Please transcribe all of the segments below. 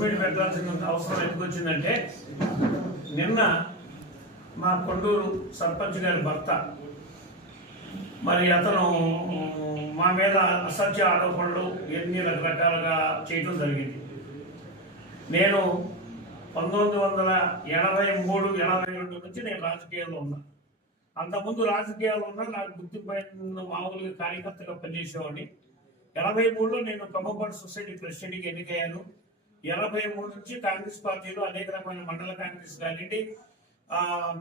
పెట్టాల్సినంత అవసరం ఎందుకు వచ్చిందంటే, నిన్న మా కొండూరు సర్పంచ్ గారి భర్త మరి అతను మా మీద అసత్య ఆరోపణలు ఎన్ని రకరకాలుగా చేయడం జరిగింది. నేను 1983-82 నుంచి నేను రాజకీయాల్లో ఉన్నా. అంతకుముందు రాజకీయాల్లో ఉన్నా నాకు గుర్తింపు మామూలుగా కార్యకర్తగా పనిచేసేవాడిని. 83లో నేను కమ్మపాడు సొసైటీ ప్రెసిడెంట్కి ఎన్నికయ్యాను. 83 నుంచి కాంగ్రెస్ పార్టీలో అనేక రకమైన మండల కాంగ్రెస్ కానివ్వండి,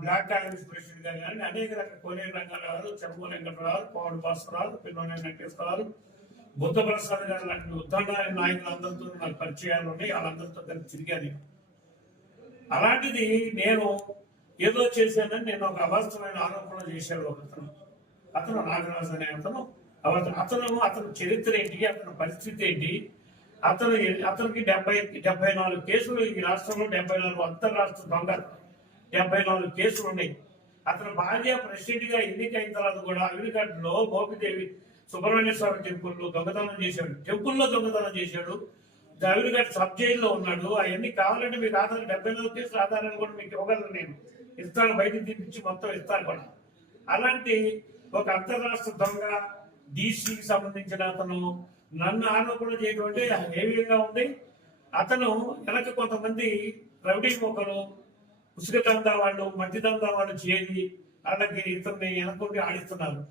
బ్లాక్ కాంగ్రెస్ ప్రెసిడెంట్ కానీ అనేక రకాల కోనేరు రంగారావు, చెంపూరు వెంకటరావు, పవన్ భాస్కరరావు, పిల్లనే వెంకటేశ్వరరావు, బుద్ధప్రసాద్ గారు లాంటి ఉద్దండ నాయకులందరితో నాకు పరిచయాలు ఉన్నాయి. వాళ్ళందరితో కలిసి తిరిగాను. అలాంటిది నేను ఏదో చేశానని నేను ఒక అవాస్తవమైన ఆరోపణ చేశాడు అతను నాగరాజు అనే అతను చరిత్ర ఏంటి, అతని పరిస్థితి ఏంటి, అతనికి 74 కేసులు ఈ రాష్ట్రంలో, 74 అంతర్రాష్ట్ర దొంగ 74 కేసులు ఉన్నాయి. అతని భార్య ప్రెసిడెంట్ గా ఎన్నికైన తర్వాత కూడా అవినిగడ్డలో మోపిదేవి సుబ్రహ్మణ్య స్వామి టెంపుల్లో దొంగతనం చేశాడు. టెంపుల్లో దొంగతనం చేశాడు. అవినిగడ్డ సబ్ జైల్లో ఉన్నాడు. అవన్నీ కావాలంటే మీకు ఆధారం 74 కేసులు ఆధారాన్ని కూడా మీకు ఇవ్వగలను, నేను ఇస్తాను, బయటకు తీపించి మొత్తం ఇస్తాను కూడా. అలాంటి ఒక అంతర్రాష్ట్ర దొంగ డీసీకి సంబంధించిన అతను నన్ను ఆరోపణ చేయడం అంటే హేవీగా ఉంది. అతను వెనక కొంతమంది రౌడీ మొక్కలు, ఉసుక దందా వాళ్ళు, మట్టి దందా వాళ్ళు చేరి వాళ్ళకి ఇతన్ని వెనకుండి ఆడిస్తున్నారు.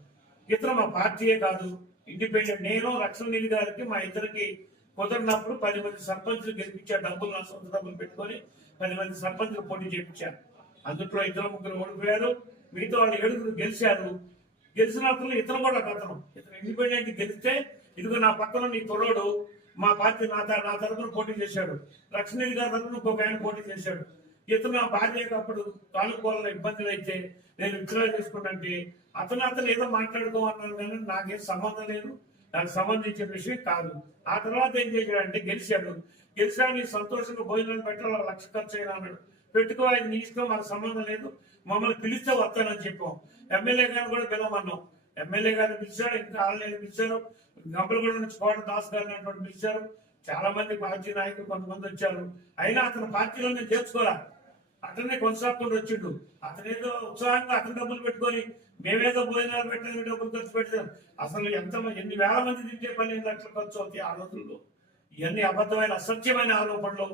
ఇతను మా పార్టీయే కాదు, ఇండిపెండెంట్. నేను రక్షణ నిధి గారికి మా ఇద్దరికి కుదరినప్పుడు 10 మంది సర్పంచులు గెలిపించారు. డబ్బులు నా సొంత డబ్బులు పెట్టుకొని 10 మంది సర్పంచులు పోటీ చేయించారు. అందులో 2-3 ఓడిపోయారు. మిగతా వాళ్ళు 7 గెలిచారు. గెలిచినప్పుడు ఇతను కూడా ఇతను ఇండిపెండెంట్ గెలిస్తే, ఇదిగో నా పక్కన నీ తొలడు మా పార్టీ నా తరఫున పోటీ చేశాడు, రక్షణ నిధి గారి తరఫున ఇంకొక ఆయన పోటీ చేశాడు. ఇతను నా భార్యకు అప్పుడు తాలూకోవాల ఇబ్బందులు అయితే నేను విత్డ్రా చేసుకుంటే అతను ఏదో మాట్లాడుకోమన్నాను, కానీ నాకేం సంబంధం లేదు, నాకు సంబంధించిన విషయం కాదు. ఆ తర్వాత ఏం చేశాడంటే, గెలిచాడు నీ సంతోషంగా భోజనాలు పెట్టాలి, 1 లక్ష ఖర్చు అయినా అన్నాడు. పెట్టుకో, అది నీ ఇష్టం, మాకు సంబంధం లేదు, మమ్మల్ని పిలిస్తే వస్తానని చెప్పాం. ఎమ్మెల్యే గారిని కూడా పిలవమన్నాం. ఎమ్మెల్యే గారిని పిలిచాడు, ఇంకా వాళ్ళని పిలిచారు. గంపలగూడ నుంచి కోట దాస్ గారిని అటువంటి పిలిచారు. చాలా మంది పార్టీ నాయకులు కొంతమంది వచ్చారు. అయినా అతను పార్టీలోనే చేర్చుకోరా, అతనే కొనసాగుతుంటూ వచ్చిండు. అతనేదో ఉత్సాహంగా అతని డబ్బులు పెట్టుకొని మేమేదో భోజనాలు పెట్టాలి, డబ్బులు ఖర్చు పెట్టాం. అసలు ఎన్ని వేల మంది తింటే 12 లక్షలు ఖర్చు అవుతాయి ఆ రోజుల్లో. ఇవన్నీ అబద్ధమైన అసత్యమైన ఆరోపణలు.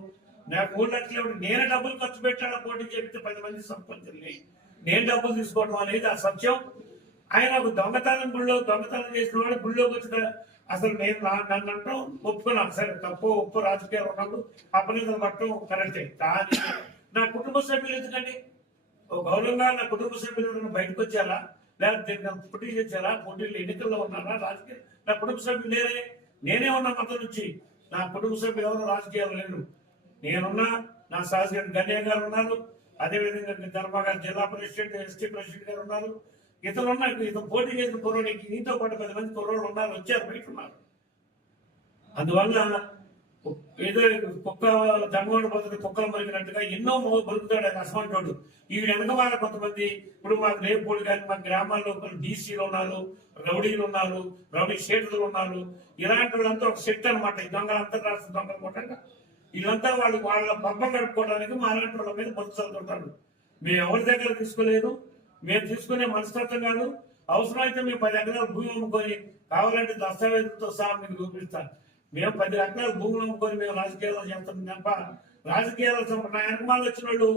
నాకు 3 లక్షలు నేను డబ్బులు ఖర్చు పెట్టాను, పోటీ చేపితే 10 మంది సర్పంచుల్ని నేను డబ్బులు తీసుకోవడం అనేది అసత్యం. ఆయన ఒక దొంగతనం చేసిన వాడు గుళ్ళోకి వచ్చిన అసలు నేను నన్ను అంటాం ఒప్పుకున్నాను. సరే, ఒప్పు రాజకీయాలు ఉన్నప్పుడు అపనిధులు పట్టడం కరెక్టే. కానీ నా కుటుంబ సభ్యులు ఎందుకండి? గౌరవంగా నా కుటుంబ సభ్యులు బయటకు వచ్చారా, లేకపోతే పోటీ చేశారా, పోటీలు ఎన్నికల్లో ఉన్నారా, రాజకీయ నా కుటుంబ సభ్యులు లేరే. నేనే ఉన్నా మొత్తం నుంచి. నా కుటుంబ సభ్యులు ఎవరు రాజకీయాలు లేరు. నేనున్నా, నా సహచరుడు గణేష్ గారు ఉన్నారు, అదేవిధంగా ధర్మ గారు జిల్లా ప్రెసిడెంట్, ఎస్టీ ప్రెసిడెంట్ గారు ఉన్నారు. ఇతను పోటీ చేసిన కుర్రోడికి నీతో పాటు 10 మంది కుర్రోళ్ళు ఉన్నారు, వచ్చారు, బయట ఉన్నారు. అందువల్ల ఏదో కుక్క జంగోడు పోతుంది కుక్కలు మరిగినట్టుగా ఎన్నో బతుకుతాడు ఆయన అసమంటోడు. ఈ వెనక వాళ్ళ కొంతమంది ఇప్పుడు మాకు రేపోడు కానీ మా గ్రామాల్లో డీసీలు ఉన్నారు, రౌడీలు ఉన్నారు, రౌడీ షేటర్లు ఉన్నారు. ఇలాంటి వాళ్ళంతా ఒక సెట్ అనమాట. ఈ దొంగలు అంతర్రాష్ట్ర దొంగలు కొట్టంగా వీళ్ళంతా వాళ్ళ పబ్బం గడుపుకోవడానికి మా అలాంటి వాళ్ళ మీద బతుకు చదువుతుంటారు. మేము ఎవరి దగ్గర తీసుకోలేదు, మేము తీసుకునే మనస్తత్వం కాదు. అవసరమైతే మేము 10 ఎకరాల భూమి అమ్ముకొని కావాలంటే దస్తావేజులతో సహా మీకు చూపిస్తాను. మేము 10 ఎకరాల భూములు అమ్ముకొని మేము రాజకీయాలు చేస్తాం తప్ప రాజకీయాలు నా వెనకమాలు వచ్చిన వాళ్ళు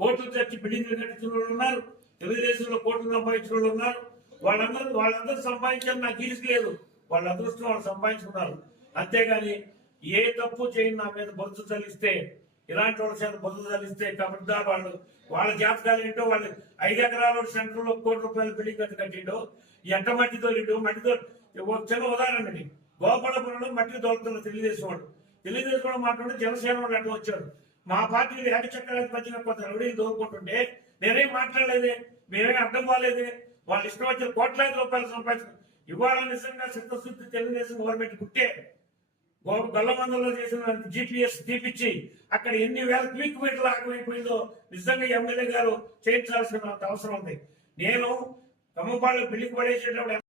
కోట్లు తెచ్చి బిల్డింగ్లు కట్టించిన వాళ్ళు ఉన్నారు, తెలుగుదేశంలో కోట్లు సంపాదించిన వాళ్ళు ఉన్నారు. వాళ్ళందరూ సంపాదించారు, నాకు ఈజీ లేదు. వాళ్ళ అదృష్టం వాళ్ళు సంపాదించుకున్నారు. అంతేగాని ఏ తప్పు చేయని నా మీద బొరుసు చలిస్తే, ఇలాంటి వాళ్ళ చేత బొరుసు చలిస్తే కబడ్దారు వాళ్ళ జాతకాలు ఏంటో. వాళ్ళు 5 ఎకరాల సెంటర్ లో 1 కోటి రూపాయల బిల్డింగ్ కట్టిండో, ఎంట మట్టి తోలిండు. ఒక చిన్న ఉదాహరణ అండి, గోపాలపురంలో మట్టి తోలుతున్న తెలుగుదేశం వాడు మాట్లాడి జనసేన వాడు అడ్డు వచ్చాడు. మా పార్టీలు ఏకచక్రాధిపత్యంగా కొంత రౌడీలు దోలుకుంటుంటే నేనేం మాట్లాడలేదే, మేమే అడ్డం పోలేదే. వాళ్ళు ఇష్టం వచ్చిన కోట్లాది రూపాయలు సంపాదించారు. ఇవాళ నిజంగా చిత్తశుద్ధి తెలుగుదేశం గవర్నమెంట్ గుట్టే గొల్లమందలో చేసిన GPS తీపిచ్చి అక్కడ ఎన్ని వేల క్యూబిక్ మీటర్లు ఆగమైపోయిందో నిజంగా ఎమ్మెల్యే గారు చేయించాల్సిన అవసరం ఉంది. నేను కమ్మపాళ్ళు బిల్లికి పడేసేటప్పుడు